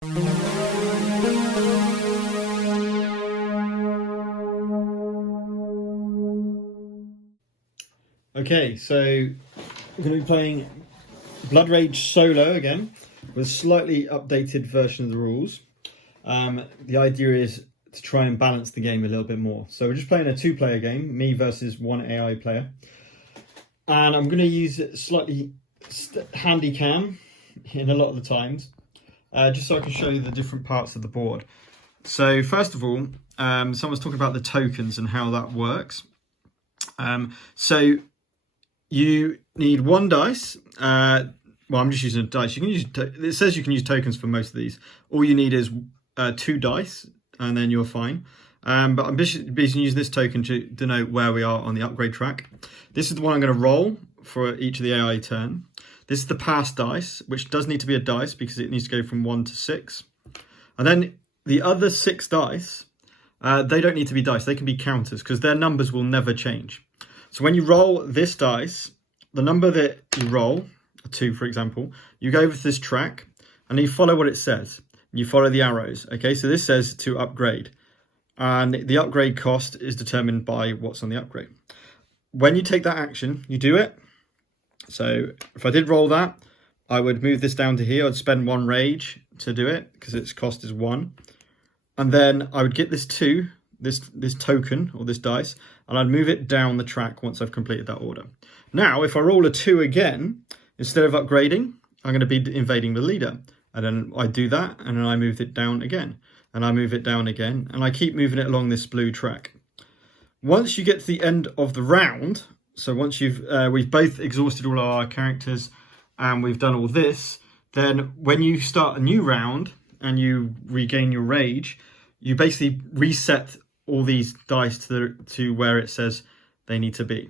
Okay, so we're going to be playing Blood Rage solo again with a slightly updated version of the rules. The idea is to try and balance the game a little bit more. So we're just playing a two-player game, me versus one AI player. And I'm going to use it slightly handy cam in a lot of the times, just so I can show you the different parts of the board. So first of all, someone's talking about the tokens and how that works. So you need one dice. Well, I'm just using a dice. You can use. It says you can use tokens for most of these. All you need is 2 dice, and then you're fine. But I'm basically using this token to denote where we are on the upgrade track. This is the one I'm going to roll for each of the AI turn. This is the pass dice, which does need to be a dice because it needs to go from 1 to 6. And then the other 6 dice, they don't need to be dice. They can be counters because their numbers will never change. So when you roll this dice, the number that you roll, a 2 for example, you go over to this track and you follow what it says. You follow the arrows. Okay, so this says to upgrade. And the upgrade cost is determined by what's on the upgrade. When you take that action, you do it. So if I did roll that, I would move this down to here. I'd spend 1 rage to do it because its cost is 1. And then I would get this 2, this token or this dice, and I'd move it down the track once I've completed that order. Now, if I roll a 2 again, instead of upgrading, I'm going to be invading the leader. And then I do that, and then I move it down again. And I move it down again, and I keep moving it along this blue track. Once you get to the end of the round, so once we've both exhausted all our characters and we've done all this, then when you start a new round and you regain your rage, you basically reset all these dice to where it says they need to be.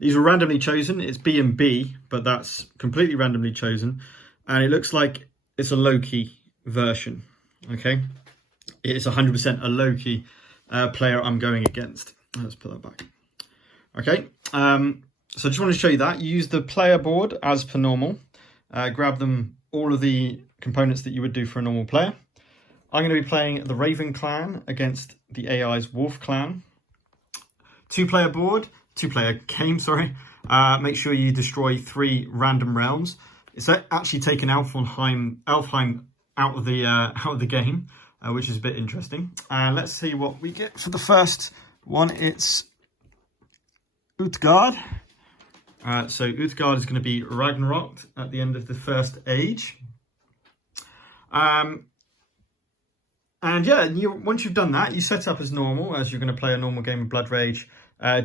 These are randomly chosen. It's B and B, but that's completely randomly chosen. And it looks like it's a low-key version, okay? It's 100% a low-key player I'm going against. Let's put that back. Okay, so I just want to show you that. You use the player board as per normal. Grab all of the components that you would do for a normal player. I'm going to be playing the Raven clan against the AI's Wolf clan. 2-player board, 2-player game, sorry. Make sure you destroy 3 random realms. It's actually taken Alfheim out of the game. Which is a bit interesting. Let's see what we get for the first one. It's Utgard. So Utgard is going to be Ragnarok at the end of the first age. And yeah, once you've done that, you set up as normal, as you're going to play a normal game of Blood Rage,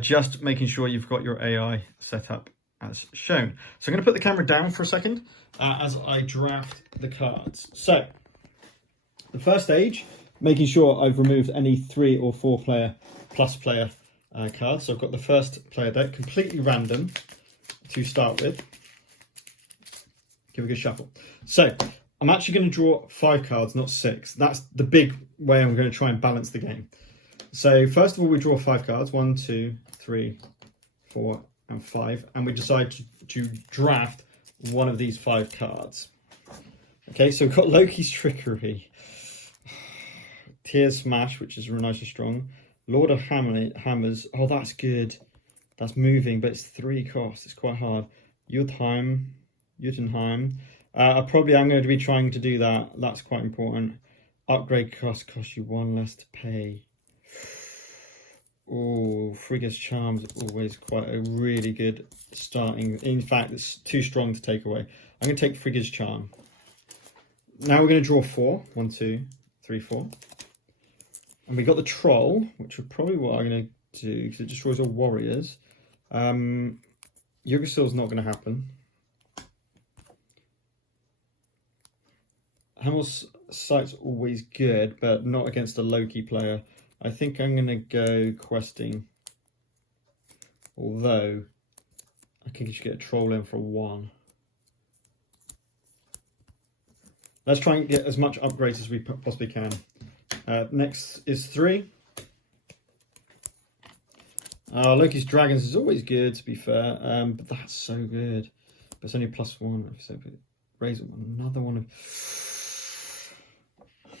just making sure you've got your AI set up as shown. So I'm going to put the camera down for a second as I draft the cards. So the first stage, making sure I've removed any 3 or 4 player cards. So I've got the first player deck, completely random to start with. Give a good shuffle. So I'm actually going to draw 5 cards, not 6. That's the big way I'm going to try and balance the game. So first of all, we draw 5 cards, 1, 2, 3, 4, and 5. And we decide to draft one of these 5 cards. Okay, so we've got Loki's Trickery. Tears Smash, which is nice and strong. Lord of Hammers. Oh, that's good. That's moving, but it's 3 costs. It's quite hard. Jotunheim. I'm going to be trying to do that. That's quite important. Upgrade cost you 1 less to pay. Oh, Frigga's Charms is always quite a really good starting. In fact, it's too strong to take away. I'm going to take Frigga's Charm. Now we're going to draw 4. 1, 2, 3, 4. And we got the Troll, which is probably what I'm going to do, because it destroys all warriors. Yggdrasil's not going to happen. Hammer's Sight's always good, but not against a Loki player. I think I'm going to go questing. Although, I think you should get a Troll in for 1. Let's try and get as much upgrades as we possibly can. Next is 3. Loki's Dragons is always good, to be fair, but that's so good. But it's only +1, so raise another one.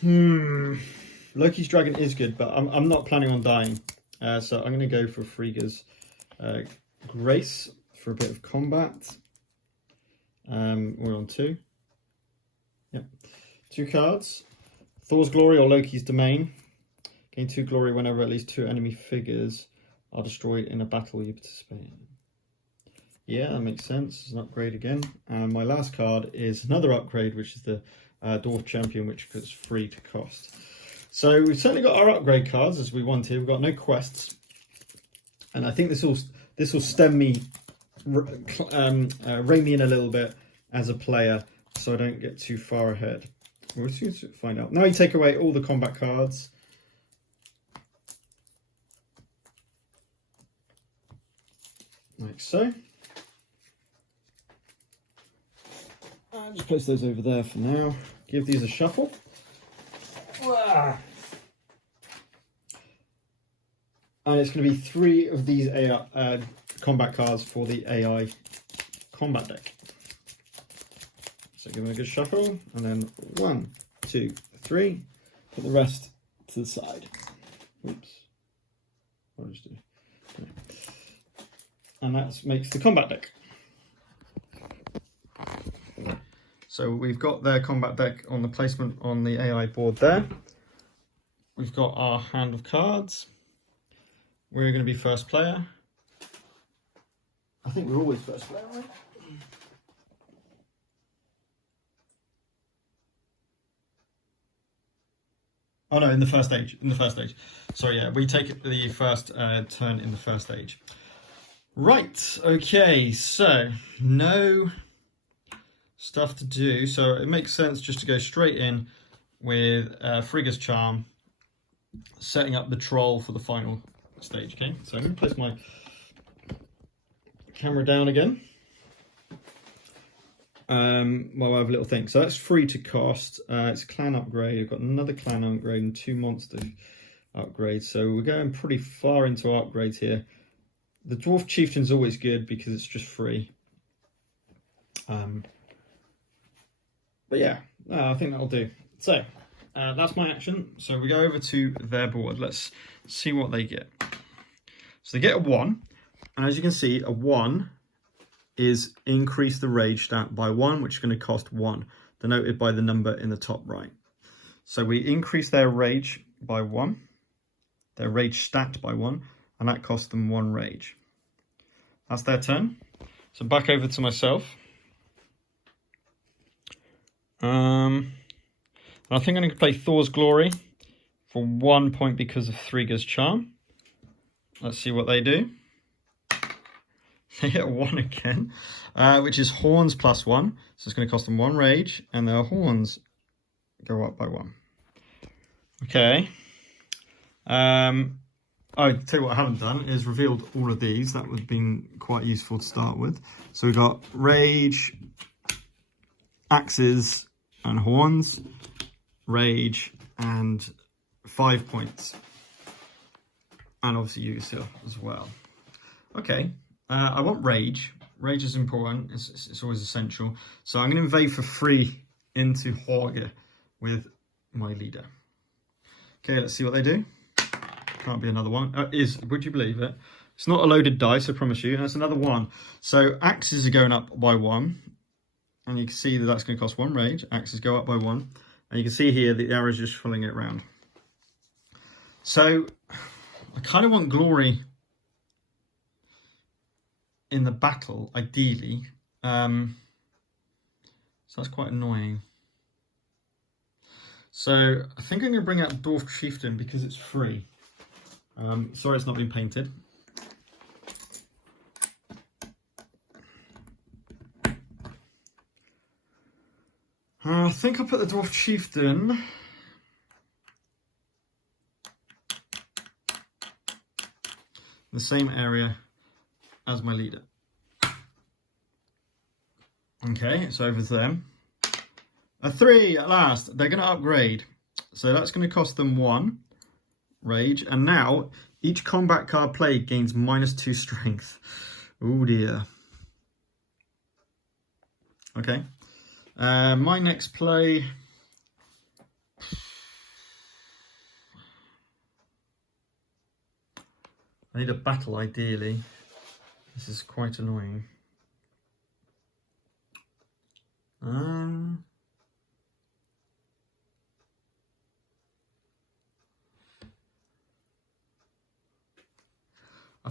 Loki's dragon is good, but I'm not planning on dying. So I'm going to go for Frigga's Grace for a bit of combat. We're on 2. Yep. 2 cards. Thor's Glory or Loki's Domain. Gain 2 glory whenever at least 2 enemy figures are destroyed in a battle you participate in. Yeah, that makes sense. It's an upgrade again. And my last card is another upgrade, which is the Dwarf Champion, which is free to cost. So we've certainly got our upgrade cards as we wanted. We've got no quests. And I think this will stem me, rein me in a little bit as a player so I don't get too far ahead. We'll soon find out. Now you take away all the combat cards. Like so. I'll just place those over there for now. Give these a shuffle. And it's going to be 3 of these AI, combat cards for the AI combat deck. So give them a good shuffle, and then 1, 2, 3. Put the rest to the side. Oops. What did I just do? Okay. And that makes the combat deck. So we've got their combat deck on the placement on the AI board there. We've got our hand of cards. We're going to be first player. I think we're always first player, right? Oh no, in the first stage. In the first stage. Sorry, yeah, we take the first turn in the first stage. Right, okay, so no stuff to do. So it makes sense just to go straight in with Frigga's Charm, setting up the troll for the final stage. Okay, so I'm going to place my camera down again. While I have a little think. So that's free to cost. It's a clan upgrade. I've got another clan upgrade and 2 monster upgrades. So we're going pretty far into our upgrades here. The Dwarf Chieftain's always good because it's just free. But yeah, I think that'll do. So that's my action. So we go over to their board. Let's see what they get. So they get a 1. And as you can see, a 1 is increase the rage stat by 1, which is going to cost 1, denoted by the number in the top right. So we increase their rage by 1, their rage stat by 1, and that costs them 1 rage. That's their turn. So back over to myself. I think I'm going to play Thor's Glory for 1 point because of Frigga's Charm. Let's see what they do. They hit a 1 again, which is horns plus 1. So it's going to cost them 1 rage, and their horns go up by 1. Okay. I'll tell you what I haven't done is revealed all of these. That would have been quite useful to start with. So we've got rage, axes, and horns, rage, and 5 points. And obviously Yuga as well. Okay. I want rage. Rage is important. It's always essential. So I'm going to invade for free into Horga with my leader. Okay, let's see what they do. Can't be another one. Would you believe it? It's not a loaded dice, I promise you. And it's another 1. So axes are going up by 1. And you can see that that's going to cost 1 rage. Axes go up by 1. And you can see here the arrows just following it around. So I kind of want glory in the battle, ideally. So that's quite annoying. So I think I'm going to bring out Dwarf Chieftain because it's free. Sorry it's not been painted. I think I'll put the Dwarf Chieftain in the same area as my leader. Okay, so over to them. A 3 at last. They're going to upgrade. So that's going to cost them 1 rage. And now each combat card played gains -2 strength. Oh dear. Okay. My next play. I need a battle ideally. This is quite annoying. I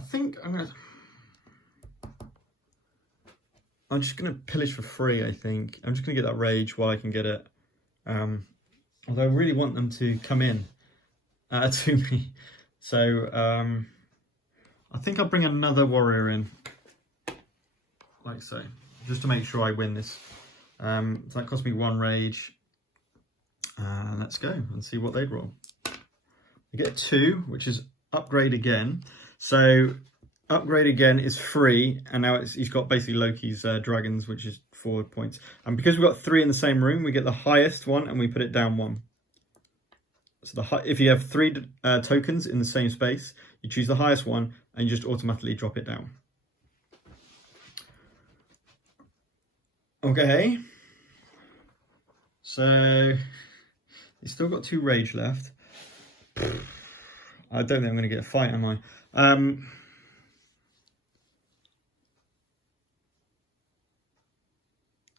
think I'm just gonna pillage for free. I think I'm just gonna get that rage while I can get it. Although I really want them to come in to me, so I think I'll bring another warrior in, like so, just to make sure I win this. So that cost me 1 rage. Let's go and see what they'd roll. You get 2, which is upgrade again. So upgrade again is free, and now he's got basically Loki's dragons, which is 4 points. And because we've got 3 in the same room, we get the highest one and we put it down 1. So if you have 3 tokens in the same space, you choose the highest one and you just automatically drop it down. Okay. So he's still got 2 rage left. I don't think I'm going to get a fight, am I?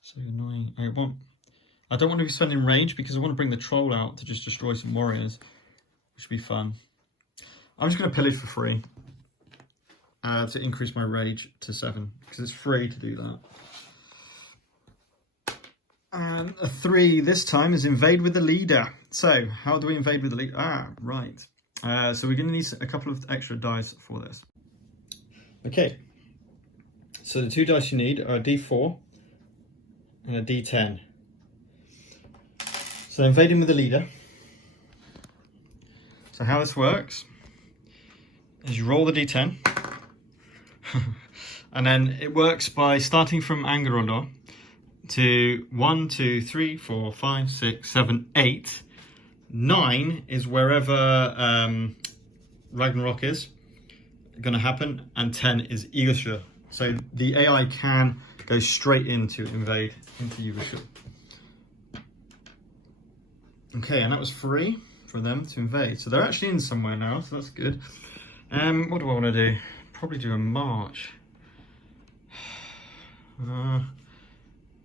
So annoying. I don't want to be spending rage because I want to bring the troll out to just destroy some warriors, which would be fun. I'm just going to pillage for free to increase my rage to 7 because it's free to do that. And a 3 this time is invade with the leader. So how do we invade with the leader? Ah, right. So we're going to need a couple of extra dice for this. Okay. So the 2 dice you need are a D4 and a D10. So invading with the leader. So how this works is you roll the D10. And then it works by starting from Angerodor to 1, 2, 3, 4, 5, 6, 7, 8. 9 is wherever Ragnarok is going to happen, and 10 is Yggdrasil. So the AI can go straight into invade into Yggdrasil. Okay, and that was free for them to invade. So they're actually in somewhere now, so that's good. What do I want to do? Probably do a march.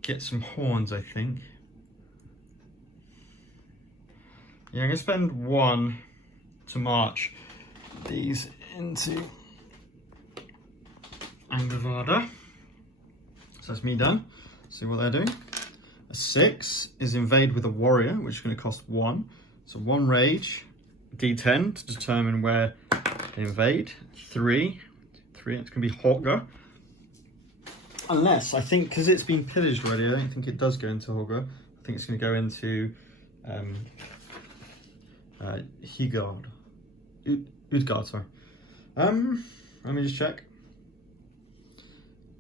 Get some horns, I think. Yeah, I'm going to spend 1 to march these into Angervada. So that's me done. See what they're doing. A 6 is invade with a warrior, which is going to cost 1. So 1 rage, D10 to determine where they invade. 3, it's going to be Hogger. Unless, I think, because it's been pillaged already, I don't think it does go into Hogger. I think it's going to go into Higard. Utgard, sorry. Let me just check.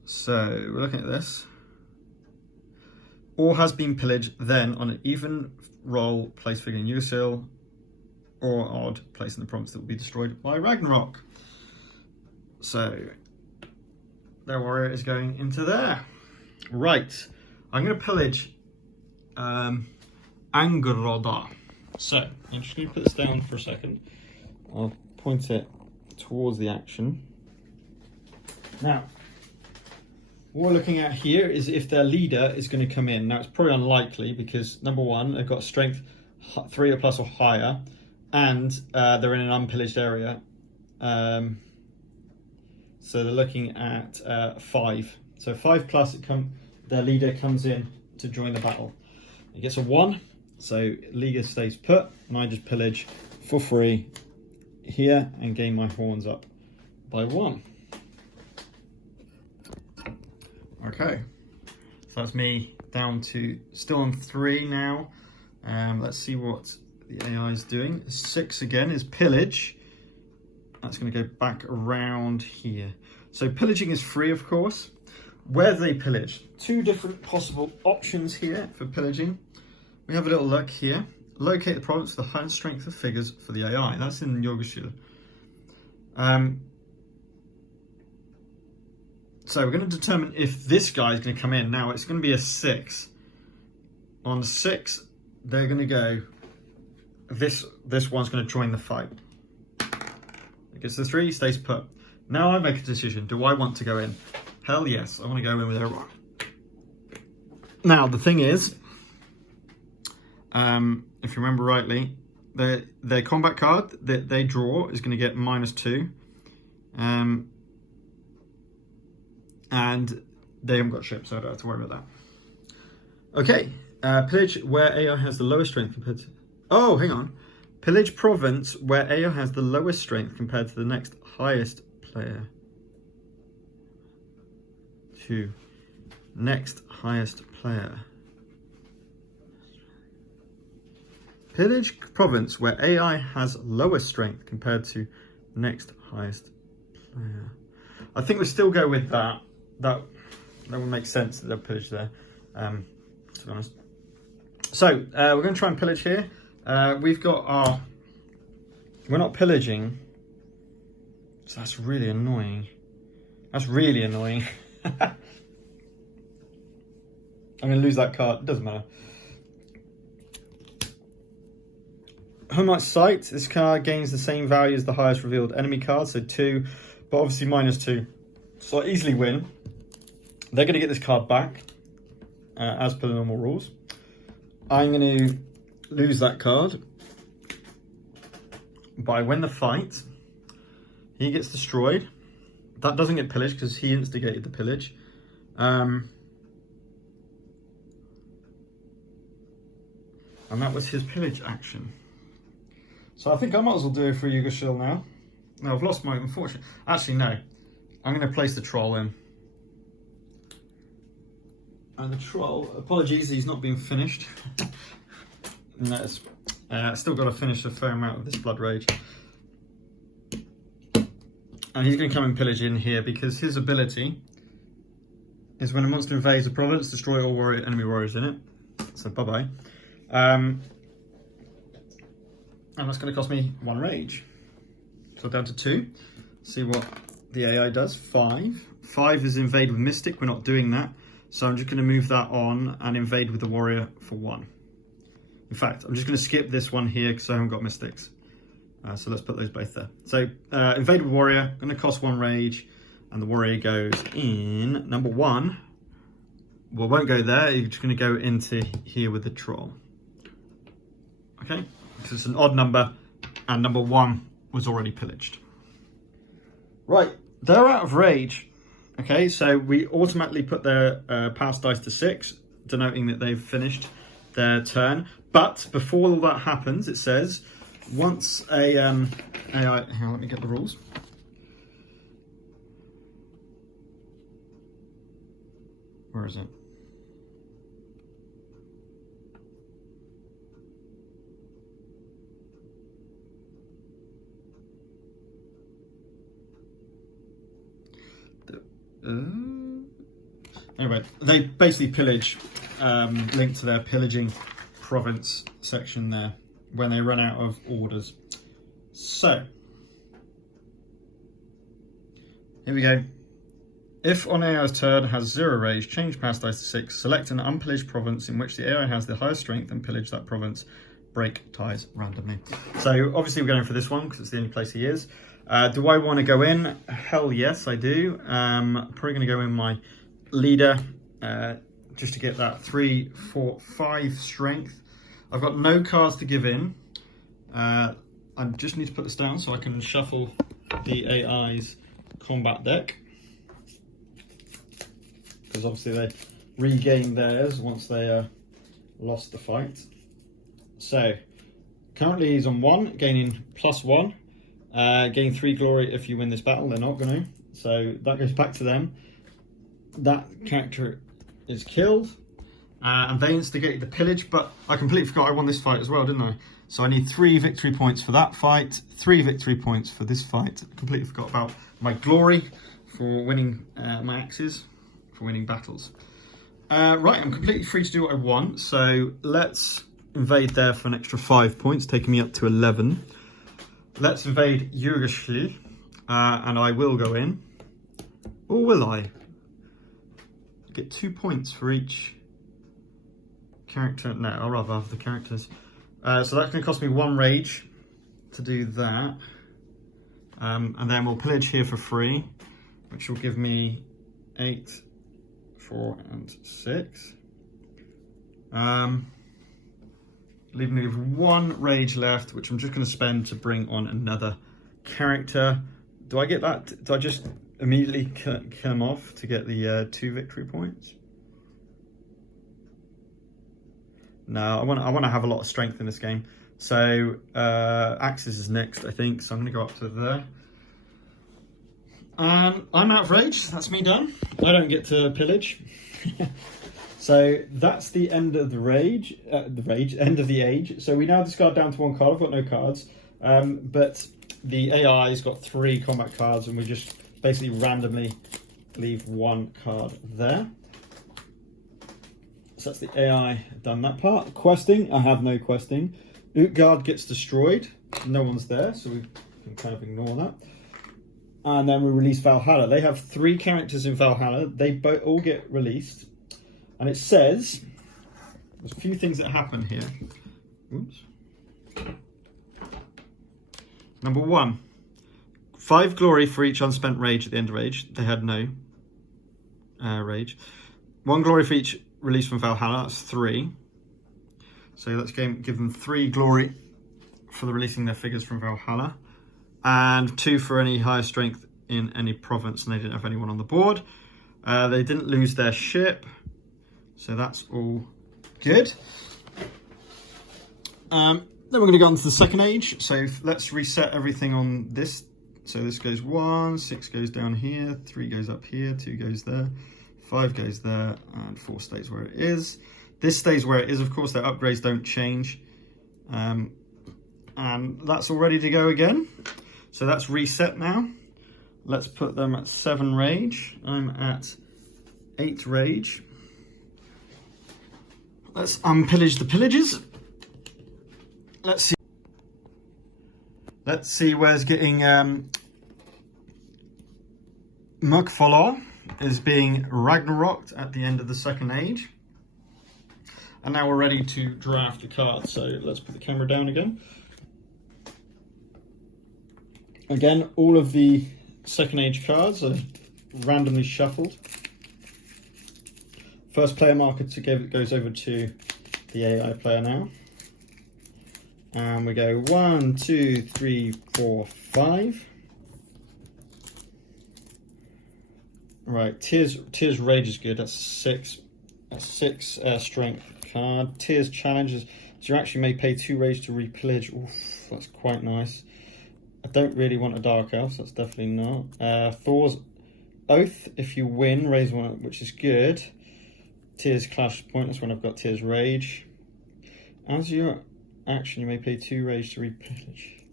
So we're looking at this. Or has been pillaged, then on an even roll, place figure in Yggdrasil, or odd, place in the province that will be destroyed by Ragnarok. So their warrior is going into there. Right, I'm going to pillage Angerodar. So I'm just going to put this down for a second. I'll point it towards the action. Now, what we're looking at here is if their leader is going to come in. Now, it's probably unlikely because, number 1, they've got a strength 3 or plus or higher, and they're in an unpillaged area. So they're looking at 5. So 5 plus, their leader comes in to join the battle. He gets a 1, so leader stays put, and I just pillage for free here and gain my horns up by 1. Okay, so that's me down to still on 3 now. Let's see what the AI is doing. 6 again is pillage. That's going to go back around here. So pillaging is free, of course. Where do they pillage? 2 different possible options here for pillaging. We have a little look here. Locate the province with the highest strength of figures for the AI. That's in Yggdrasil. So we're going to determine if this guy is going to come in. Now it's going to be a 6. On 6, they're going to go. This one's going to join the fight. It gets the 3, stays put. Now I make a decision. Do I want to go in? Hell yes, I want to go in with everyone. Now, the thing is, if you remember rightly, their combat card that they draw is going to get -2. And they haven't got ships, so I don't have to worry about that. Okay, pillage where AI has the lowest strength compared to... Oh, hang on. Pillage province where AI has the lowest strength compared to the next highest player. 2. Next highest player. Pillage province where AI has lowest strength compared to next highest player. I think we still go with that. That would make sense that they'll pillage there, to be honest. So we're going to try and pillage here. We've got our... We're not pillaging. So that's really annoying. That's really annoying. I'm going to lose that card. It doesn't matter. Hermite's Sight. This card gains the same value as the highest revealed enemy card, so 2, but obviously -2. So I easily win. They're going to get this card back, as per the normal rules. I'm going to lose that card, but I win the fight. He gets destroyed. That doesn't get pillaged because he instigated the pillage. And that was his pillage action. So I think I might as well do it for Yugoslavia now. No, I've lost my unfortunate... Actually, no. I'm going to place the troll in. And the troll... Apologies, he's not been finished. No, still got to finish a fair amount of this Blood Rage. And he's going to come and pillage in here because his ability is when a monster invades a province, destroy all enemy warriors in it. So bye-bye. And that's going to cost me 1 rage. So down to 2. See what the AI does. 5. 5 is invade with Mystic. We're not doing that. So I'm just going to move that on and invade with the warrior for 1. In fact, I'm just going to skip this one here because I haven't got Mystics. So let's put those both there. So invade with warrior, going to cost 1 rage. And the warrior goes in number 1. Well, won't go there. You're just going to go into here with the troll. Okay, because it's an odd number, and number 1 was already pillaged. Right, they're out of rage. Okay, so we automatically put their pass dice to 6, denoting that they've finished their turn. But before all that happens, it says once a AI. Hang on, let me get the rules. Where is it? Anyway, they basically pillage, linked to their pillaging province section there when they run out of orders. So, here we go. If on AI's turn has 0 rage, change pass dice to 6, select an unpillaged province in which the AI has the highest strength and pillage that province. Break ties randomly. So obviously we're going for this one because it's the only place he is. Do I want to go in? Hell yes, I do. I'm probably going to go in my leader just to get that 3, 4, 5 strength. I've got no cards to give in. I just need to put this down so I can shuffle the AI's combat deck. Because obviously they regained theirs once they lost the fight. So, currently he's on 1, gaining +1. Gain 3 glory if you win this battle. They're not going to. So that goes back to them. That character is killed. And they instigated the pillage, but I completely forgot I won this fight as well, didn't I? So I need 3 victory points for that fight, 3 victory points for this fight. I completely forgot about my glory for winning my axes, for winning battles. Right, I'm completely free to do what I want. So let's invade there for an extra 5 points, taking me up to 11. Let's invade Yugoslavia, and I will go in. Or will I? Get 2 points for each character. No, I'll rather have the characters. So that's going to cost me 1 rage to do that. And then we'll pillage here for free, which will give me 8, 4, and 6. Leaving me with 1 rage left, which I'm just going to spend to bring on another character. Do I get that? Do I just immediately come off to get the 2 victory points? No, I want to have a lot of strength in this game. So Axis is next, I think. So I'm going to go up to there. And I'm out of rage. That's me done. I don't get to pillage. So that's the end of the rage. End of the age. So we now discard down to 1 card. I've got no cards. But the AI's got 3 combat cards, and we just basically randomly leave 1 card there. So that's the AI done that part. Questing, I have no questing. Utgard gets destroyed. No one's there, so we can kind of ignore that. And then we release Valhalla. They have 3 characters in Valhalla. They all get released. And it says, there's a few things that happen here. Oops. Number 1, 5 glory for each unspent rage at the end of rage. They had no rage. 1 glory for each release from Valhalla. That's 3. So let's give them 3 glory for the releasing their figures from Valhalla. And 2 for any higher strength in any province, and they didn't have anyone on the board. They didn't lose their ship, so that's all good. Then we're going to go on to the second age. So let's reset everything on this. So this goes 1, 6 goes down here, 3 goes up here, 2 goes there, 5 goes there, and 4 stays where it is. This stays where it is, of course, their upgrades don't change. And that's all ready to go again. So that's reset now. Let's put them at 7 rage. I'm at 8 rage. Let's unpillage the pillages. Let's see where's getting Mugfolor is being Ragnaroked at the end of the second age. And now we're ready to draft the cards. So let's put the camera down again. Again, all of the second age cards are randomly shuffled. First player marker goes over to the AI player now. And we go 1, 2, 3, 4, 5. Right, Tears Rage is good. That's 6 strength card. Tears challenges. So you actually may pay 2 rage to repillage. Oof, that's quite nice. I don't really want a Dark Elf, so that's definitely not. Thor's Oath, if you win, raise 1, which is good. Tears Clash, pointless when I've got Tears Rage. As your action, you may pay 2 rage to repillage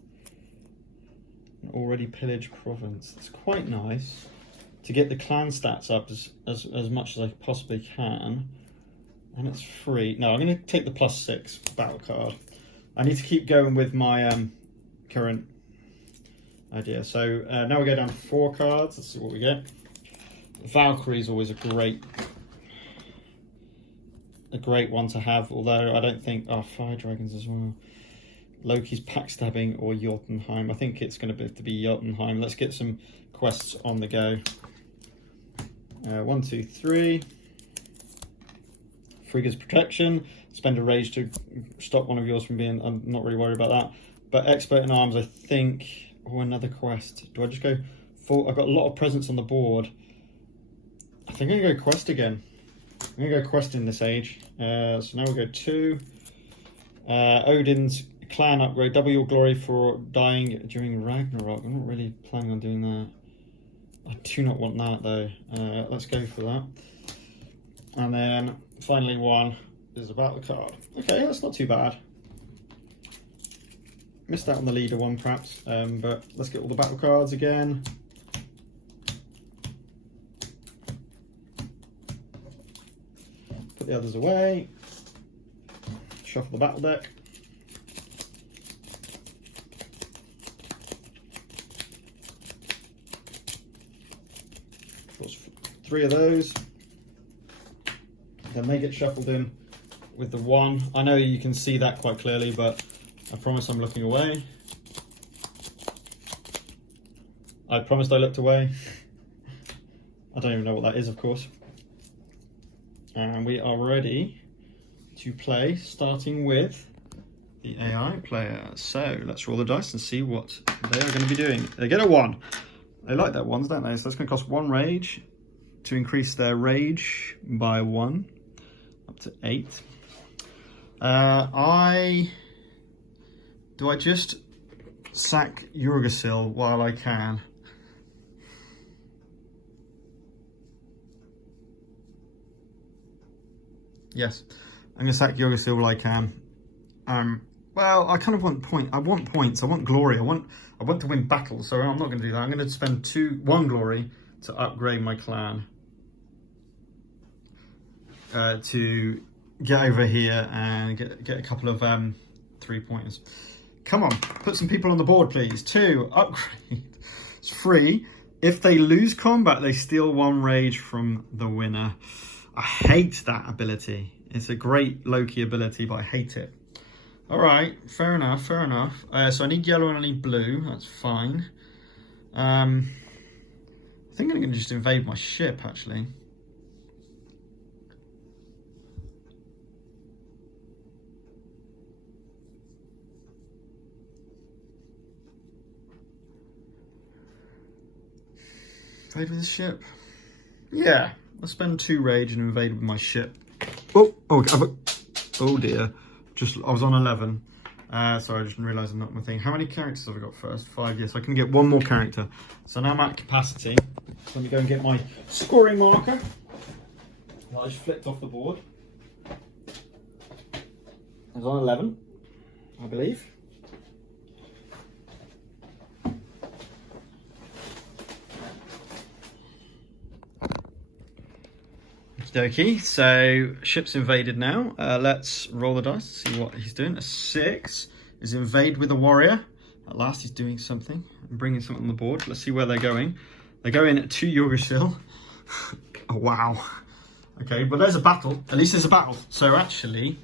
an already pillaged province. That's quite nice. To get the clan stats up as much as I possibly can. And it's free. No, I'm going to take the +6 battle card. I need to keep going with my current idea. So now we go down to 4 cards. Let's see what we get. Valkyrie is always a great one to have, although I don't think Fire Dragons as well. Loki's Backstabbing or Jotunheim. I think it's going to be Jotunheim. Let's get some quests on the go. 1, 2, 3. Frigga's Protection. Spend a rage to stop one of yours from being. I'm not really worried about that. But Expert in Arms, I think. Oh, another quest. Do I just go full? I've got a lot of presents on the board. I think I'm going to go quest again. I'm going to go quest in this age. So now we'll go 2. Odin's clan upgrade. Double your glory for dying during Ragnarok. I'm not really planning on doing that. I do not want that though. Let's go for that. And then finally 1 is a battle card. Okay, that's not too bad. Missed out on the leader one perhaps, but let's get all the battle cards again. Put the others away. Shuffle the battle deck. Draws 3 of those. Then they get shuffled in with the 1. I know you can see that quite clearly, but I promise I'm looking away. I promised I looked away. I don't even know what that is, of course. And we are ready to play, starting with the AI player. So let's roll the dice and see what they are going to be doing. They get a 1. They like their 1s, don't they? So that's going to cost 1 rage to increase their rage by 1 up to 8. Do I just sack Yggdrasil while I can? Yes, I'm going to sack Yggdrasil while I can. Well, I kind of want I want points. I want glory. I want to win battles. So I'm not going to do that. I'm going to spend 1 glory to upgrade my clan to get over here and get a couple of 3-pointers. Come on, put some people on the board, please. 2, upgrade. It's free. If they lose combat, they steal 1 rage from the winner. I hate that ability. It's a great Loki ability, but I hate it. All right, fair enough, fair enough. So I need yellow and I need blue. That's fine. I think I'm going to just invade my ship, actually. Invade with the ship? Yeah. I'll spend 2 rage and invade with my ship. Oh dear. I was on 11. Sorry, I just realised I'm not my thing. How many characters have I got first? 5, yes. I can get 1 more character. So now I'm at capacity. So let me go and get my scoring marker. I just flipped off the board. I was on 11, I believe. Okie, so ship's invaded now. Let's roll the dice, see what he's doing. A 6 is invade with a warrior. At last he's doing something, bringing something on the board. Let's see where they're going. They're going to Yggdrasil. Oh, wow. Okay, but there's a battle. At least there's a battle. So actually,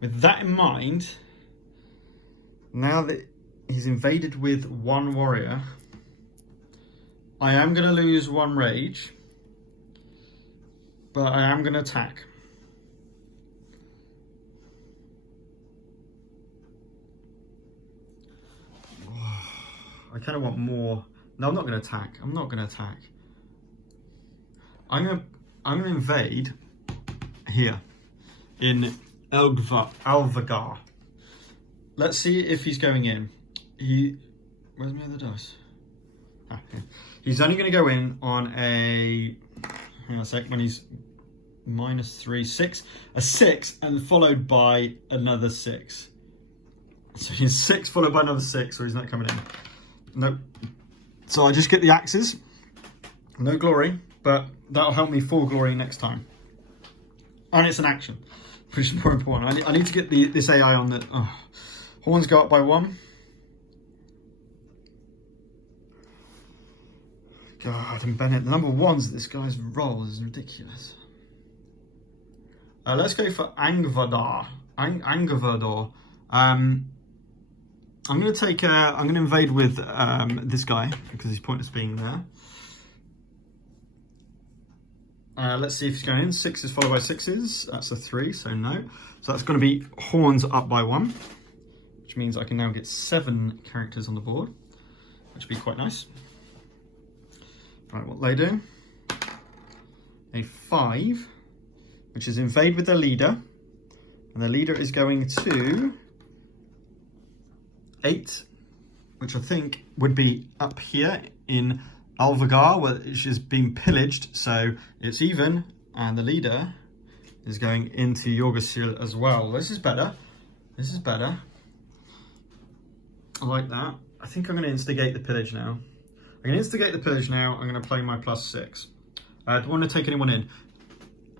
with that in mind, now that he's invaded with 1 warrior, I am going to lose 1 rage. But I am going to attack. I kind of want more. No, I'm not going to attack. I'm not going to attack. I'm going to invade here in Alvagar. Let's see if he's going in. Where's my other dice? Ah, here. He's only going to go in on a... Hang on a sec, when he's -3, 6, a 6, and followed by another 6. So he's 6 followed by another 6, or he's not coming in. Nope. So I just get the axes. No glory, but that'll help me 4 glory next time. And it's an action, which is more important. I need to get this AI on the... Oh. Horns go up by 1. God, and Bennett, the number of 1s that this guy's roll is ridiculous. Let's go for Angvador. Angvador. I'm going to take. I'm going to invade with this guy because he's pointless being there. Let's see if he's going in. 6s followed by 6s. That's a 3, so no. So that's going to be horns up by 1, which means I can now get 7 characters on the board, which would be quite nice. Right, what they do? A 5, which is invade with their leader, and the leader is going to 8, which I think would be up here in Alvagar, which is being pillaged, so it's even, and the leader is going into Yggdrasil as well. This is better. This is better. I like that. I think I'm going to instigate the pillage now. I'm going to instigate the pillage now. I'm going to play my +6. Do I want to take anyone in?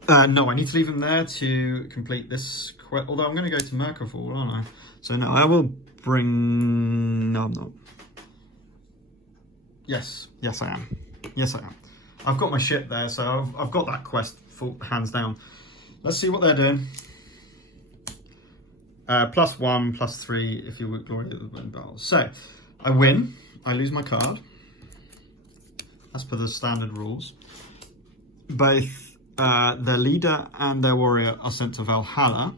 No, I need to leave him there to complete this quest. Although I'm going to go to Merciful, aren't I? So no, I will bring... No, I'm not. Yes, I am. Yes, I am. I've got my ship there, so I've got that quest full, hands down. Let's see what they're doing. +1, +3 if you would glory of the battle. So I win. I lose my card. as per the standard rules. Both their leader and their warrior are sent to Valhalla.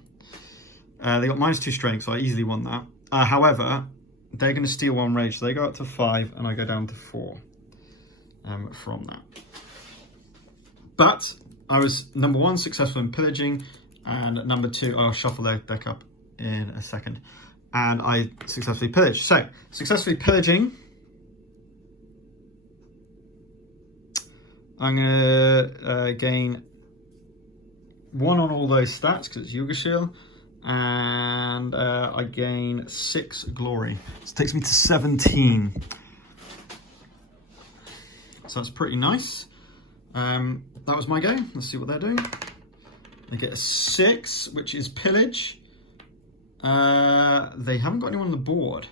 They got -2 strength, so I easily won that. However, they're going to steal 1 rage, so they go up to 5, and I go down to 4 from that. But I was, number 1, successful in pillaging, and number 2, I'll shuffle their deck up in a second, and I successfully pillaged. So, successfully pillaging, I'm going to gain 1 on all those stats, because it's Yggdrasil, and I gain 6 glory. So it takes me to 17. So that's pretty nice. That was my go. Let's see what they're doing. They get a 6, which is pillage. They haven't got anyone on the board.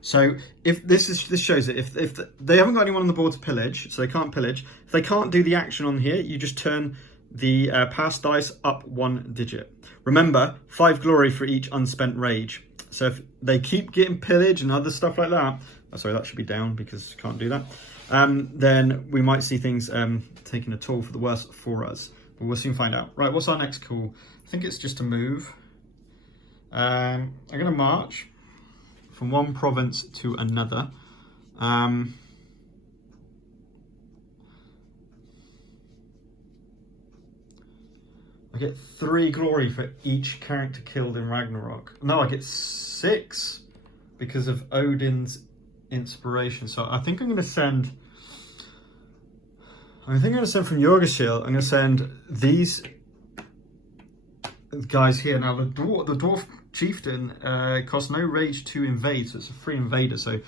So if this shows it, if they haven't got anyone on the board to pillage, so they can't pillage. If they can't do the action on here, you just turn the pass dice up 1 digit. Remember, 5 glory for each unspent rage. So if they keep getting pillage and other stuff like that, oh, sorry, that should be down because you can't do that. Then we might see things taking a toll for the worse for us. But we'll soon find out. Right, what's our next call? I think it's just a move. I'm going to march from one province to another. I get 3 glory for each character killed in Ragnarok. No, I get 6 because of Odin's inspiration. So I think I'm going to send... from Yggdrasil, I'm going to send these guys here. Now, the dwarf chieftain costs no rage to invade, so it's a free invader, so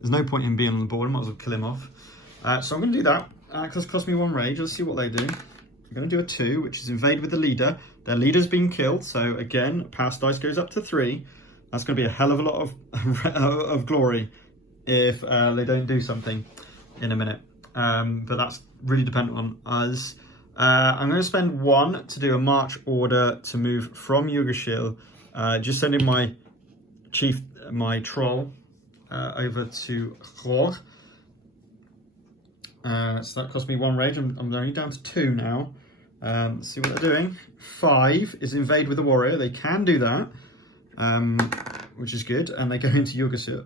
there's no point in being on the board. I might as well kill him off. So I'm going to do that, because it costs me 1 rage. Let's see what they do. I'm going to do a 2, which is invade with the leader. Their leader's been killed, so again, pass dice goes up to 3. That's going to be a hell of a lot of glory if they don't do something in a minute. But that's really dependent on us. I'm going to spend 1 to do a march order to move from Yggdrasil. Just sending my troll over to Hlor. So that cost me 1 rage. I'm only down to 2 now. Let's see what they're doing. 5 is invade with the warrior. They can do that, which is good. And they go into Yggdrasil.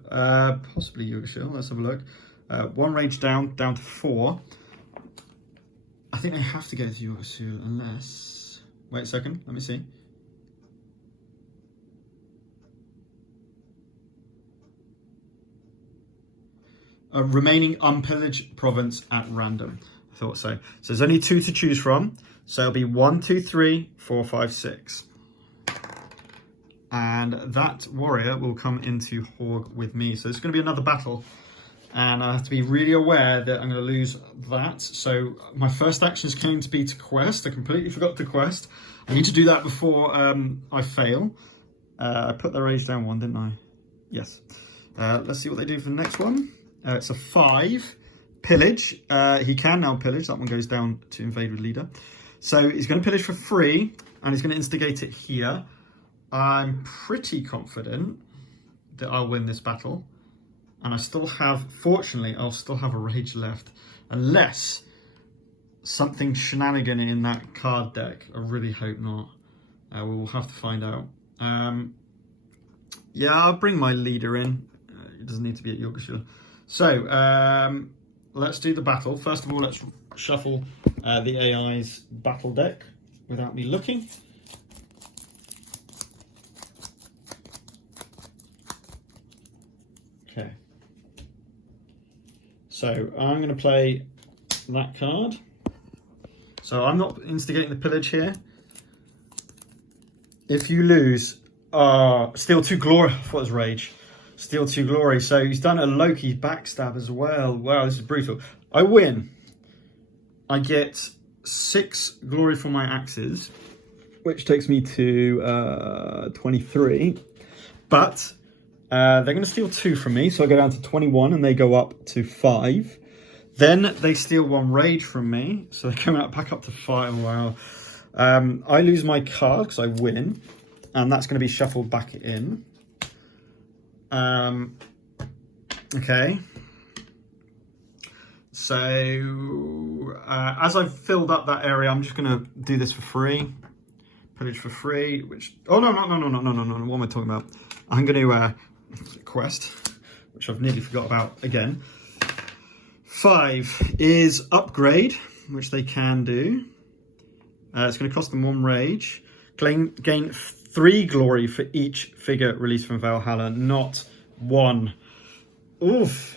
Possibly Yggdrasil. Let's have a look. 1 rage down to 4. I think they have to go to Yggdrasil unless... Wait a second. Let me see. Remaining unpillaged province at random. I thought so. So there's only 2 to choose from. So it'll be 1, 2, 3, 4, 5, 6. And that warrior will come into Horg with me. So it's going to be another battle. And I have to be really aware that I'm going to lose that. So my first action is going to be to quest. I completely forgot to quest. I need to do that before I fail. I put their rage down 1, didn't I? Yes. Let's see what they do for the next one. It's a 5. Pillage. He can now pillage. That one goes down to invade with leader. So he's going to pillage for 3. And he's going to instigate it here. I'm pretty confident that I'll win this battle. And I still have, fortunately, I'll still have a rage left. Unless something shenanigan in that card deck. I really hope not. We will have to find out. Yeah, I'll bring my leader in. It doesn't need to be at Yggdrasil. So, let's do the battle. First of all, let's shuffle the AI's battle deck without me looking. Okay. So, I'm going to play that card. So, I'm not instigating the pillage here. If you lose, steal 2 glory. I thought it was rage. Steal 2 glory. So he's done a Loki backstab as well. Wow, this is brutal. I win. I get 6 glory for my axes, which takes me to 23. But they're going to steal 2 from me, so I go down to 21, and they go up to 5. Then they steal 1 rage from me, so they come out back up to 5. Wow. I lose my card because I win, and that's going to be shuffled back in. Okay. So as I've filled up that area, I'm just going to do this for free. Pillage for free, which... Oh, no. What am I talking about? I'm going to quest, which I've nearly forgot about again. 5 is upgrade, which they can do. It's going to cost them 1 rage. Gain 3 glory for each figure released from Valhalla, not 1. Oof.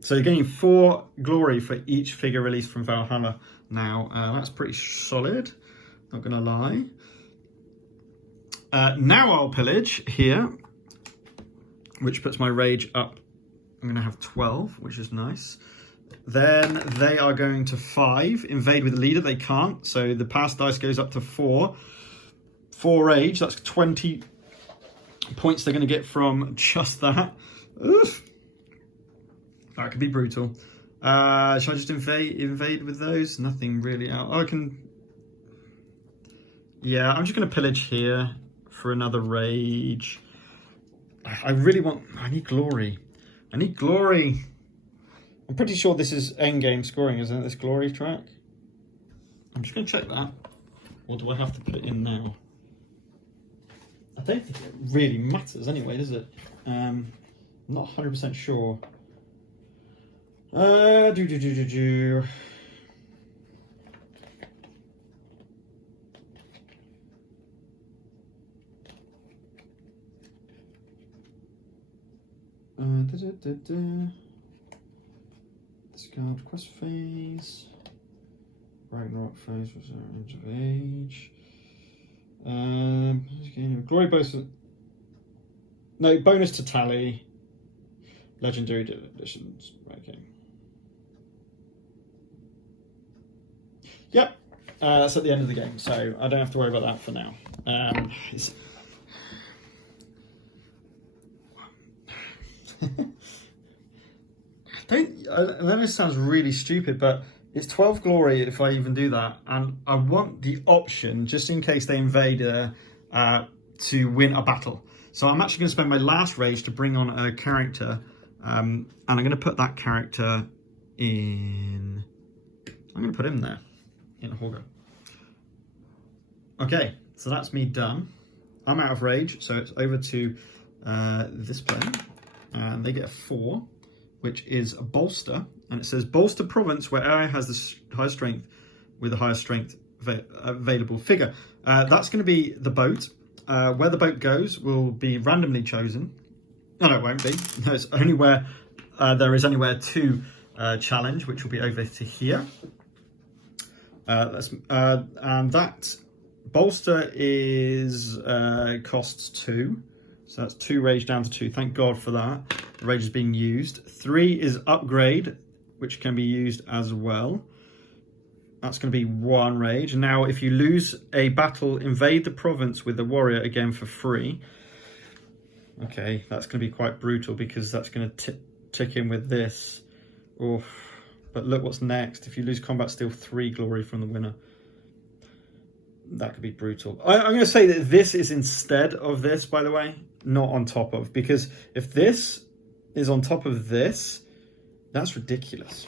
So you're getting 4 glory for each figure released from Valhalla now. That's pretty solid, not going to lie. Now I'll pillage here, which puts my rage up. I'm going to have 12, which is nice. Then they are going to 5. Invade with the leader, they can't. So the pass dice goes up to 4. 4 rage, that's 20 points they're going to get from just that. Oof. That could be brutal. Should I just invade with those? Nothing really out. Oh, I can... Yeah, I'm just going to pillage here for another rage. I really want... I need glory. I need glory. I'm pretty sure this is endgame scoring, isn't it? This glory track. I'm just going to check that. Or do I have to put it in now? I don't think it really matters anyway, does it? I'm not 100% sure. Discard quest phase. Ragnarok phase was range of age. Glory bonus. No, bonus to tally. Legendary editions. Okay. Yep. That's at the end of the game, so I don't have to worry about that for now. I know this sounds really stupid, but it's 12 glory if I even do that, and I want the option, just in case they invade, to win a battle. So I'm actually going to spend my last rage to bring on a character, and I'm going to put that character in... I'm going to put him there, in a Hogger. Okay, so that's me done. I'm out of rage, so it's over to this player, and they get a 4. Which is a bolster, and it says bolster province where area has the highest strength with the highest strength available figure. That's going to be the boat. Where the boat goes will be randomly chosen. No, it won't be. No, it's only where there is anywhere to challenge, which will be over to here. And that bolster is costs 2. So that's 2 rage down to 2. Thank God for that. The rage is being used. 3 is upgrade, which can be used as well. That's going to be 1 rage. Now, if you lose a battle, invade the province with the warrior again for free. Okay, that's going to be quite brutal because that's going to tick in with this. Oof. But look what's next. If you lose combat, steal 3 glory from the winner. That could be brutal. I'm going to say that this is instead of this, by the way, not on top of. Because if this is on top of this, that's ridiculous.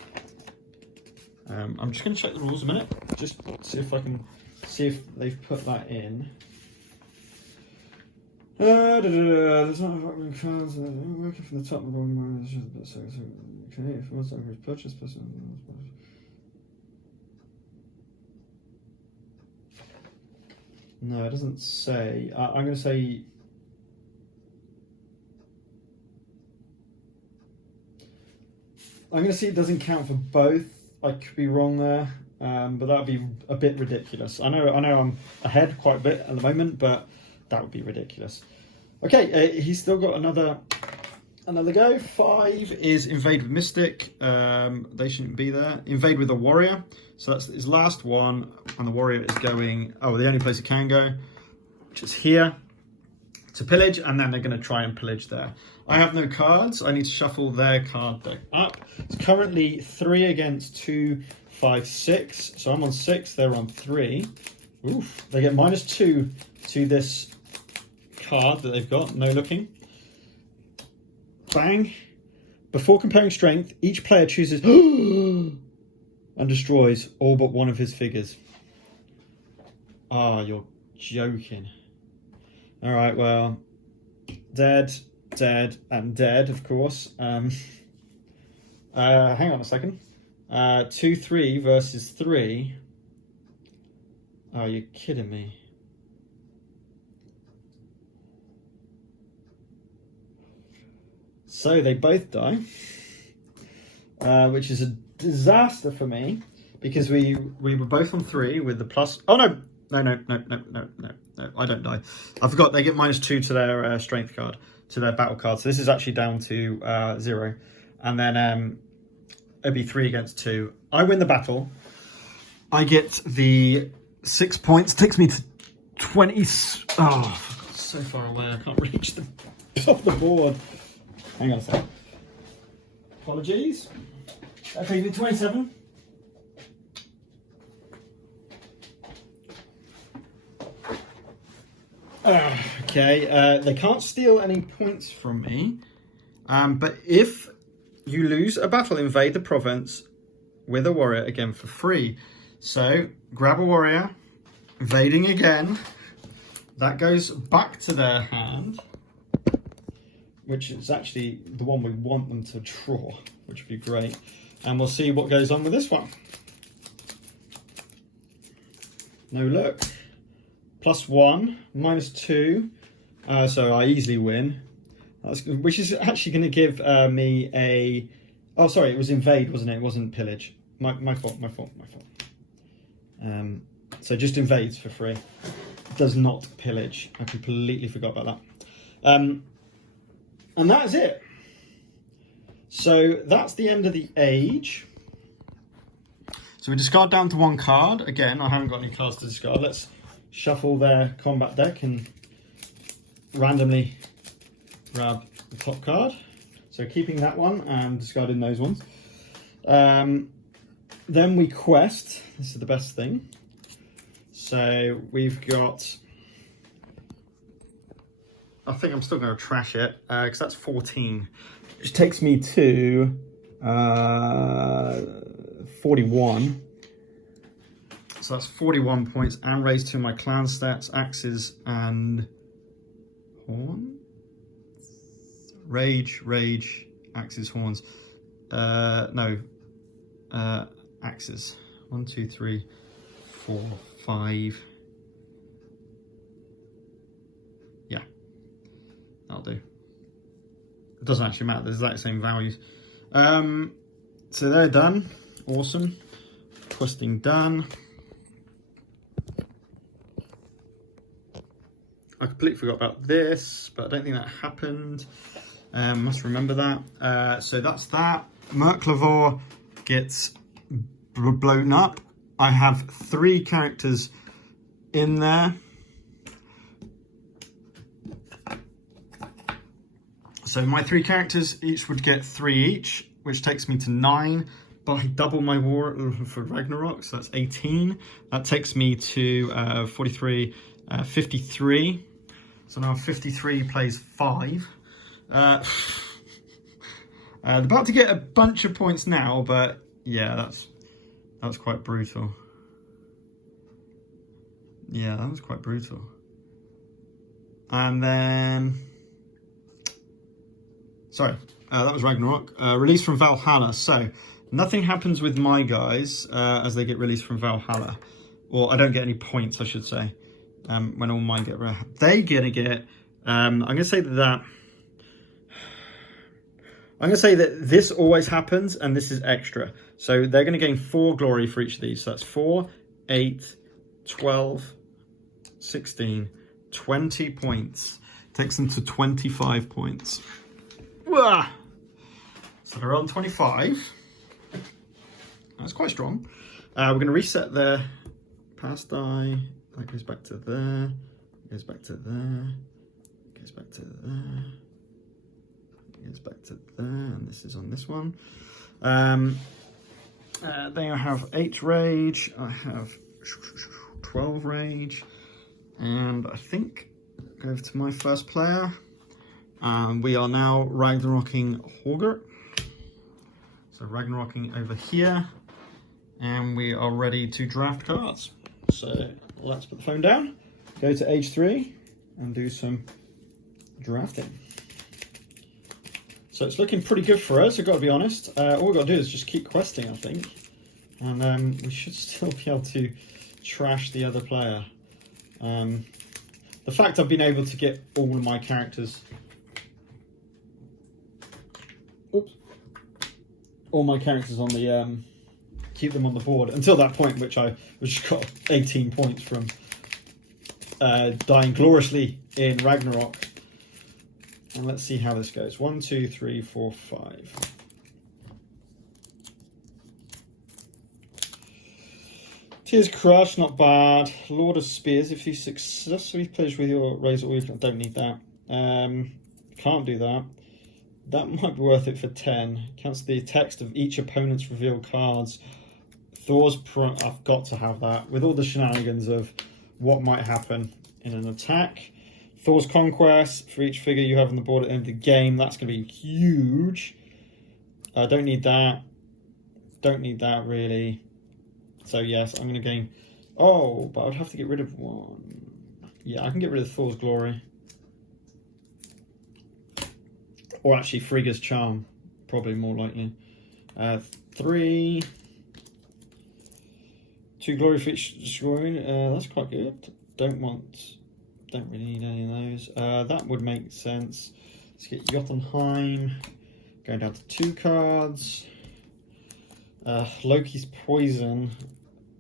I'm just going to check the rules a minute. Just see if I can see if they've put that in. There's not cards working from the top of the bottom. Okay, if what's over his purchase person. No, it doesn't say. I'm going to say. I'm going to see it doesn't count for both. I could be wrong there, but that would be a bit ridiculous. I know I'm ahead quite a bit at the moment, but that would be ridiculous. Okay, he's still got another go. 5 is invade with Mystic. They shouldn't be there. Invade with a warrior. So that's his last one, and the warrior is going. Oh, the only place it can go, which is here, to pillage, and then they're going to try and pillage there. I have no cards. I need to shuffle their card deck up. It's currently 3 against 2, 5, 6. So I'm on 6. They're on 3. Oof. They get -2 to this card that they've got. No looking. Bang. Before comparing strength, each player chooses and destroys all but one of his figures. Ah, you're joking. Alright, well, dead, and dead, of course. Hang on a second. 2-3 versus 3. Oh, you're kidding me. So they both die, which is a disaster for me because we were both on 3 with the plus. Oh no, no, I don't die. I forgot they get -2 to their strength card, to their battle card. So this is actually down to 0, and then it'd be 3 against 2. I win the battle. I get the 6 points. Takes me to 20. Oh, so far away, I can't reach the top of the board. Hang on a sec. Apologies. That takes me to 27. Okay, they can't steal any points from me. But if you lose a battle, invade the province with a warrior again for free. So, grab a warrior, invading again. That goes back to their hand, which is actually the one we want them to draw, which would be great. And we'll see what goes on with this one. No luck. +1, -2. So I easily win. Which is actually going to give me a... Oh, sorry, it was invade, wasn't it? It wasn't pillage. My fault. So just invades for free. Does not pillage. I completely forgot about that. And that is it. So that's the end of the age. So we discard down to 1 card. Again, I haven't got any cards to discard. Let's shuffle their combat deck and randomly grab the top card. So keeping that one and discarding those ones. Then we quest. This is the best thing. So we've got... I think I'm still going to trash it because that's 14, which takes me to 41. So that's 41 points and raise 2 of my clan stats, axes and horns. Rage, axes, horns. Axes. 1, 2, 3, 4, 5. Yeah. That'll do. It doesn't actually matter, there's the exact same values. So they're done. Awesome. Questing done. I completely forgot about this, but I don't think that happened. Must remember that. So that's that. Merklavor gets blown up. I have 3 characters in there. So my 3 characters each would get 3 each, which takes me to 9. But I double my war for Ragnarok, so that's 18. That takes me to 43, 53. So now 53 plays 5. They're about to get a bunch of points now, but yeah, that's quite brutal. Yeah, that was quite brutal. And then... Sorry, that was Ragnarok. Released from Valhalla. So, nothing happens with my guys as they get released from Valhalla. Or I don't get any points, I should say, when all mine get... They're going to get... I'm going to say that... I'm going to say that this always happens and this is extra. So they're going to gain 4 glory for each of these. So that's 4, 8, 12, 16, 20 points. Takes them to 25 points. Wah! So they're on 25. That's quite strong. We're going to reset their pass die. That goes back to there. Goes back to there. Goes back to there. Goes back to there, and this is on this one. They have 8 rage. I have 12 rage, and I think go over to my first player. We are now Ragnarocking Holger. So Ragnaroking over here, and we are ready to draft cards. So let's put the phone down, go to age 3, and do some drafting. So it's looking pretty good for us, I've got to be honest. All we've got to do is just keep questing, I think. And we should still be able to trash the other player. The fact I've been able to get all of my characters... Oops. All my characters on the... keep them on the board until that point, which got 18 points from dying gloriously in Ragnarok. And let's see how this goes. 1, 2, 3, 4, 5. Tears Crush, not bad. Lord of Spears, if you successfully pledge with your Razor Weave, I don't need that. Can't do that. That might be worth it for 10. Counts the text of each opponent's revealed cards. I've got to have that. With all the shenanigans of what might happen in an attack. Thor's Conquest, for each figure you have on the board at the end of the game. That's going to be huge. Don't need that. Don't need that, really. So, yes, I'm going to gain... Oh, but I would have to get rid of one. Yeah, I can get rid of Thor's Glory. Or actually, Frigga's Charm. Probably more likely. 3... 2 Glory for each destroyed. That's quite good. Don't really need any of those. That would make sense. Let's get Jotunheim. Going down to 2 cards. Loki's Poison.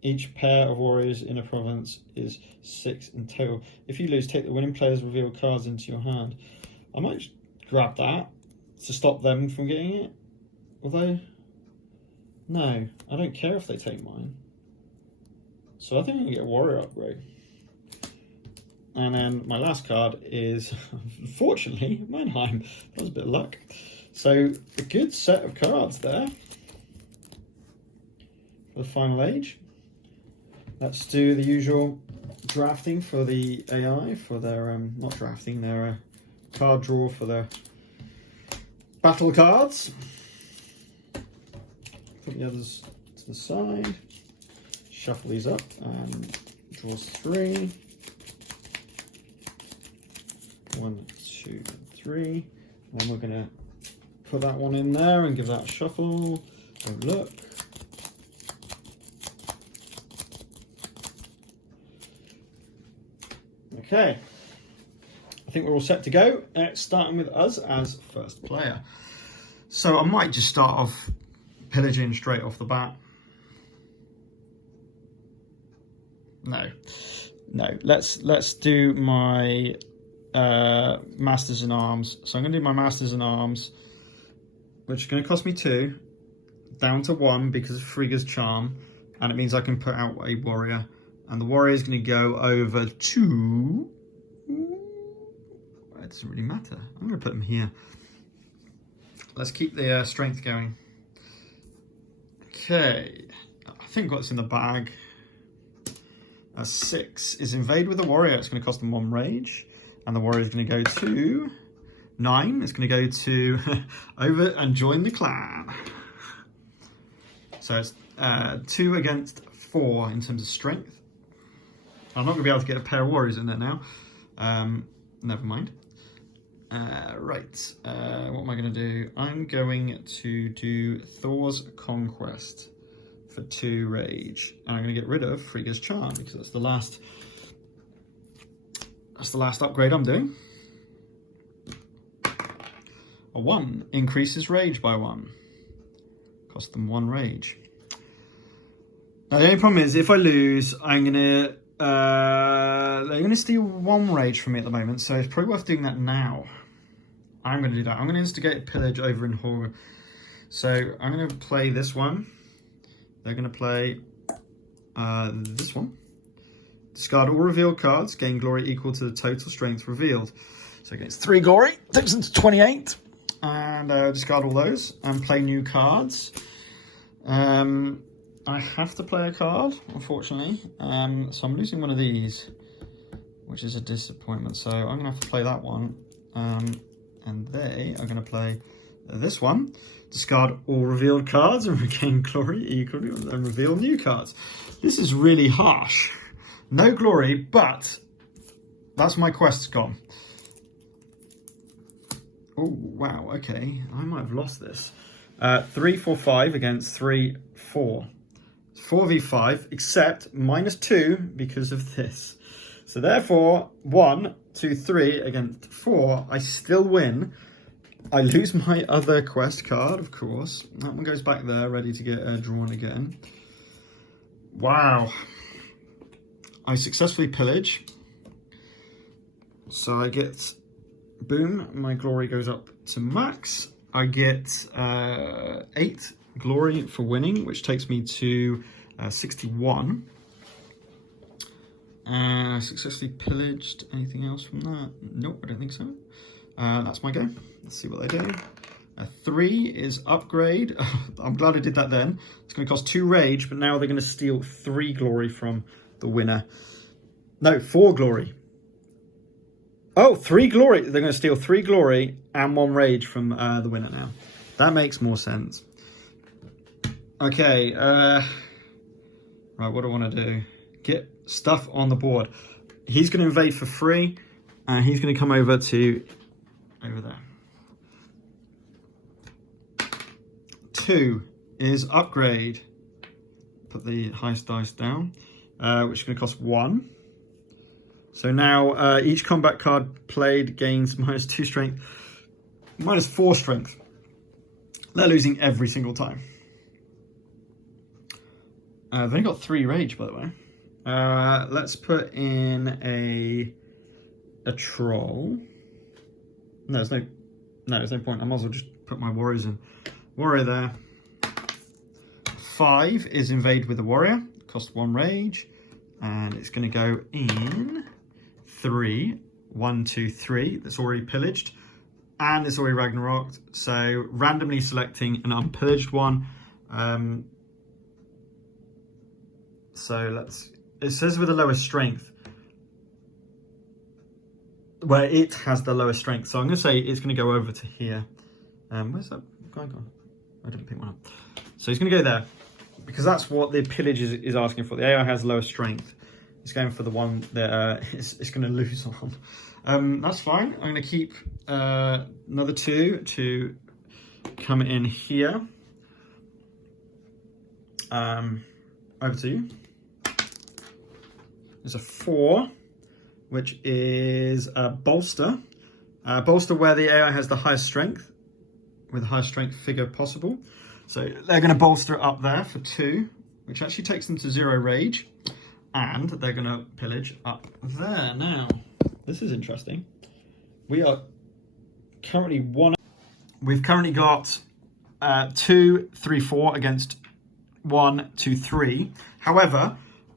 Each pair of warriors in a province is 6 in total. If you lose, take the winning player's revealed cards into your hand. I might grab that to stop them from getting it. Although, no, I don't care if they take mine. So I think I'm going to get a warrior upgrade. And then my last card is, unfortunately, Mannheim. That was a bit of luck. So a good set of cards there for the final age. Let's do the usual drafting for the AI, for their, not drafting, their card draw for their battle cards. Put the others to the side. Shuffle these up and draws 3. 1, 2, 3. And we're going to put that one in there and give that a shuffle. Have a look. Okay. I think we're all set to go. Starting with us as first player. So I might just start off pillaging straight off the bat. No. Let's do my Masters in Arms. So I'm going to do my Masters in Arms, which is going to cost me 2, down to 1 because of Frigga's Charm, and it means I can put out a warrior, and the warrior is going to go over to... It doesn't really matter. I'm going to put him here. Let's keep the strength going. Okay, I think what's in the bag. 6 is Invade with a warrior. It's going to cost them 1 rage. And the warrior is going to go to 9. It's going to go to over and join the clan. So it's 2 against 4 in terms of strength. I'm not going to be able to get a pair of warriors in there now. Never mind. Right. What am I going to do? I'm going to do Thor's Conquest for 2 rage. And I'm going to get rid of Frigga's Charm because that's the last upgrade I'm doing. A 1 increases rage by 1. Cost them 1 rage. Now the only problem is if I lose, I'm gonna they're gonna steal 1 rage from me at the moment, so it's probably worth doing that now. I'm gonna do that. I'm gonna instigate pillage over in Horror. So I'm gonna play this one. They're gonna play this one. Discard all revealed cards, gain glory equal to the total strength revealed. So against 3 glory, takes them to 28. And discard all those and play new cards. I have to play a card, unfortunately. So I'm losing one of these, which is a disappointment. So I'm going to have to play that one. And they are going to play this one. Discard all revealed cards and regain glory equally, and then reveal new cards. This is really harsh. No glory, but that's my quest gone. Oh, wow, okay. I might have lost this. 3, 4, 5 against 3, 4. 4v5, except -2 because of this. So therefore, 1, 2, 3 against 4, I still win. I lose my other quest card, of course. That one goes back there, ready to get drawn again. Wow. I successfully pillage. So I get, boom, my glory goes up to max. I get 8 glory for winning, which takes me to 61. Successfully pillaged. Anything else from that? Nope, I don't think so. That's my go. Let's see what they do. 3 is upgrade. I'm glad I did that then. It's going to cost 2 rage, but now they're going to steal 3 glory from the winner. No, 4 glory. Oh, 3 glory. They're going to steal 3 glory and 1 rage from the winner now. That makes more sense. Okay. Right, what do I want to do? Get stuff on the board. He's going to invade for free, and he's going to come over to over there. 2 is upgrade. Put the highest dice down, which is going to cost 1. So now each combat card played gains -2 strength, -4 strength. They're losing every single time. They've only got 3 rage, by the way. Let's put in a troll. No, there's no point. I might as well just put my warriors in. Warrior there. 5 is invade with a warrior. Cost 1 rage. And it's going to go in 3. 1, 2, 3. That's already pillaged. And it's already Ragnaroked. So randomly selecting an unpillaged one. So it says with the lowest strength. Where it has the lowest strength. So I'm going to say it's going to go over to here. Where's that guy gone? I didn't pick one up. So he's going to go there. Because that's what the pillage is asking for. The AI has lowest strength. It's going for the one that it's going to lose on. That's fine. I'm going to keep another 2 to come in here. Over to you. There's a 4, which is a bolster. Bolster where the AI has the highest strength, with the highest strength figure possible. So they're going to bolster up there for 2, which actually takes them to 0 rage. And they're going to pillage up there. Now, this is interesting. We are currently We've currently got 2, 3, 4 against 1, 2, 3. However,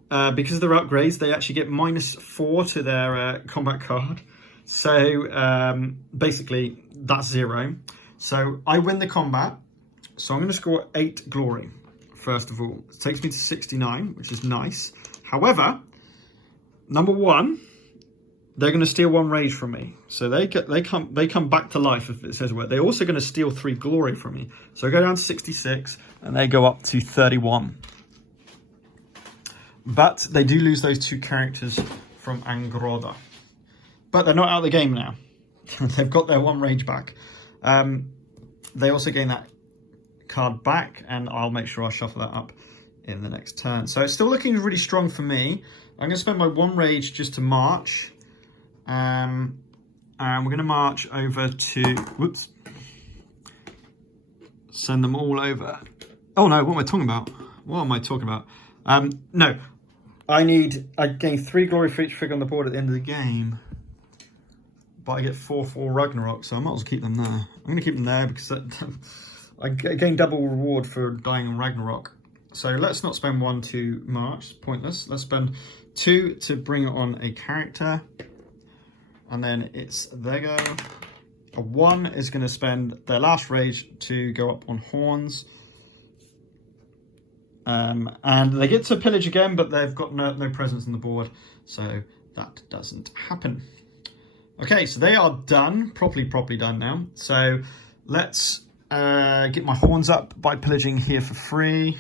because of their upgrades, they actually get -4 to their combat card. So basically, that's 0. So I win the combat. So I'm going to score 8 glory, first of all. It takes me to 69, which is nice. However, number 1, they're going to steal 1 rage from me. So they come back to life, if it says where. They're also going to steal 3 glory from me. So I go down to 66, and they go up to 31. But they do lose those 2 characters from Angroda. But they're not out of the game now. They've got their 1 rage back. They also gain that card back, and I'll make sure I shuffle that up in the next turn. So it's still looking really strong for me. I'm going to spend my 1 rage just to march. And we're going to march over to... Whoops. Send them all over. Oh no, what am I talking about? What am I talking about? No. I gain 3 glory for each figure on the board at the end of the game. But I get 4/4 Ragnarok, so I might as well keep them there. I'm going to keep them there because I gain double reward for dying on Ragnarok. So let's not spend 1 to march. It's pointless. Let's spend 2 to bring on a character. And then there go. A 1 is going to spend their last rage to go up on horns. And they get to pillage again, but they've got no presence on the board. So that doesn't happen. Okay, so they are done. Properly done now. So let's get my horns up by pillaging here for free.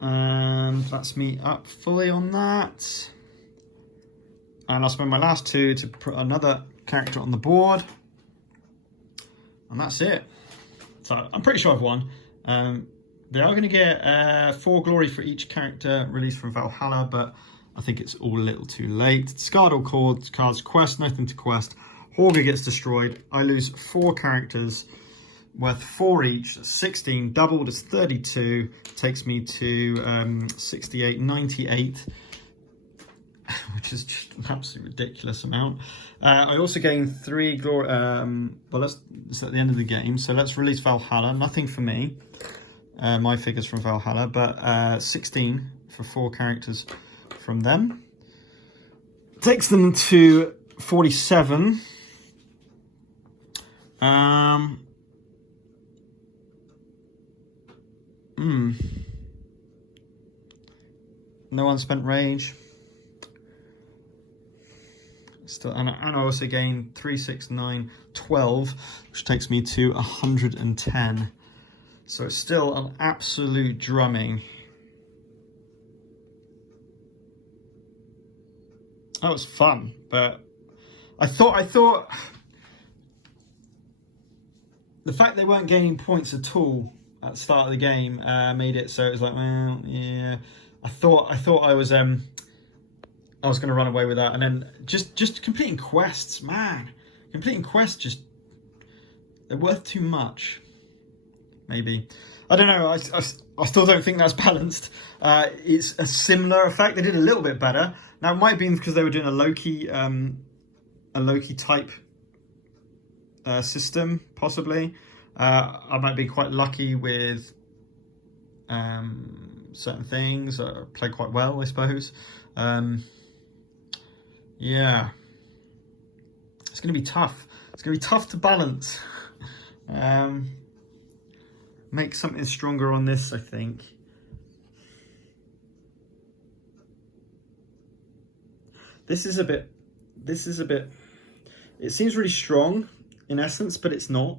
And that's me up fully on that. And I'll spend my last 2 to put another character on the board. And that's it. So I'm pretty sure I've won. They are going to get 4 glory for each character released from Valhalla, but I think it's all a little too late. Discard all cards, quest, nothing to quest. Horga gets destroyed. I lose 4 characters worth 4 each. That's 16, doubled is 32. Takes me to 68, 98, which is just an absolutely ridiculous amount. I also gain 3 glory. Well, it's at the end of the game, so let's release Valhalla. Nothing for me. My figures from Valhalla, but 16 for 4 characters from them. Takes them to 47. No unspent rage. Still, and I also gain 3, 6, 9, 12, which takes me to 110. So it's still an absolute drumming. That was fun, but I thought the fact they weren't gaining points at all at the start of the game made it so it was like, well, yeah. I thought I was going to run away with that, and then just completing quests, man. Completing quests they're worth too much. Maybe. I don't know. I still don't think that's balanced. It's a similar effect. They did a little bit better. Now, it might have been because they were doing a Loki type system, possibly. I might be quite lucky with certain things. Play quite well, I suppose. Yeah. It's going to be tough. It's going to be tough to balance. Make something stronger on this, I think. This is a bit, it seems really strong in essence, but it's not.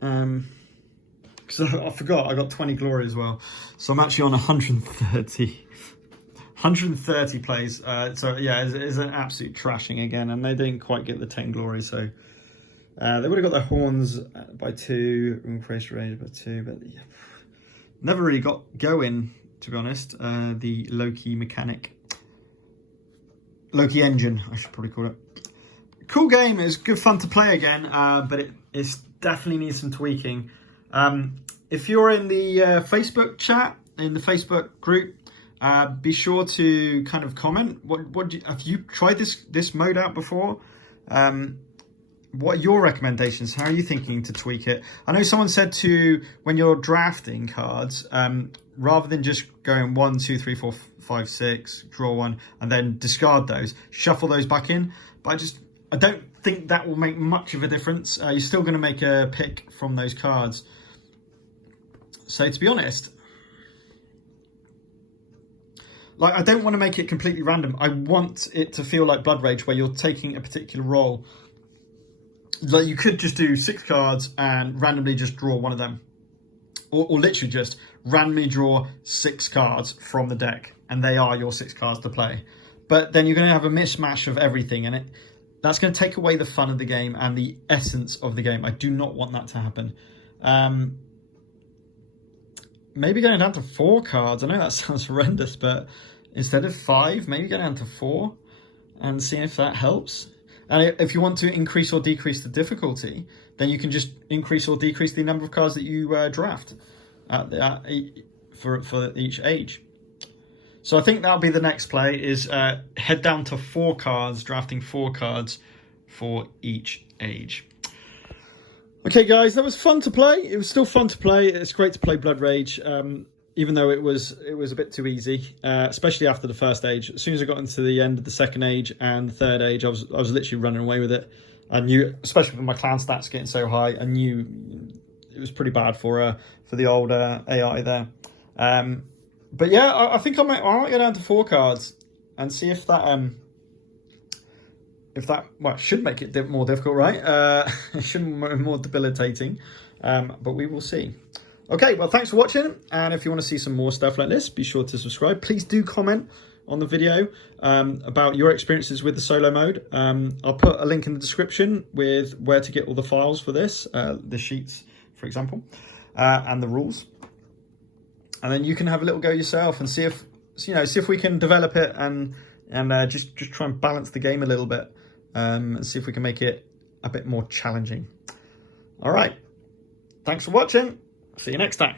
Because I forgot, I got 20 glory as well. So I'm actually on 130. 130 plays. So yeah, it's an absolute trashing again, and they didn't quite get the 10 glory, so they would have got their horns by 2, increased range by 2, but yeah, never really got going, to be honest. The Loki mechanic. Loki engine, I should probably call it. Cool game. It's good fun to play again, but it definitely needs some tweaking. If you're in the Facebook chat, in the Facebook group, be sure to kind of comment. Have you tried this mode out before? What are your recommendations? How are you thinking to tweak it? I know someone said when you're drafting cards, rather than just going 1, 2, 3, 4, 5, 6, draw 1, and then discard those, shuffle those back in. But I don't think that will make much of a difference. You're still going to make a pick from those cards. So to be honest, like, I don't want to make it completely random. I want it to feel like Blood Rage, where you're taking a particular role. Like, you could just do 6 cards and randomly just draw one of them. Or literally just randomly draw 6 cards from the deck, and they are your 6 cards to play. But then you're going to have a mismatch of everything, and that's going to take away the fun of the game and the essence of the game. I do not want that to happen. Maybe going down to 4 cards. I know that sounds horrendous, but instead of 5, maybe go down to 4 and see if that helps. And if you want to increase or decrease the difficulty, then you can just increase or decrease the number of cards that you draft for each age. So I think that'll be the next play, is head down to 4 cards, drafting 4 cards for each age. Okay, guys, that was fun to play. It was still fun to play. It's great to play Blood Rage, even though it was a bit too easy, especially after the first age. As soon as I got into the end of the second age and the third age, I was literally running away with it. I knew, especially with my clan stats getting so high, I knew it was pretty bad for the old AI there. But yeah, I think I might go down to 4 cards and see if that well, it should make it more difficult, right? It shouldn't be more debilitating, but we will see. Okay, well, thanks for watching, and if you want to see some more stuff like this, be sure to subscribe. Please do comment on the video about your experiences with the solo mode. I'll put a link in the description with where to get all the files for this, the sheets, for example, and the rules. And then you can have a little go yourself and see if we can develop it and just try and balance the game a little bit, and see if we can make it a bit more challenging. All right, thanks for watching. See you next time.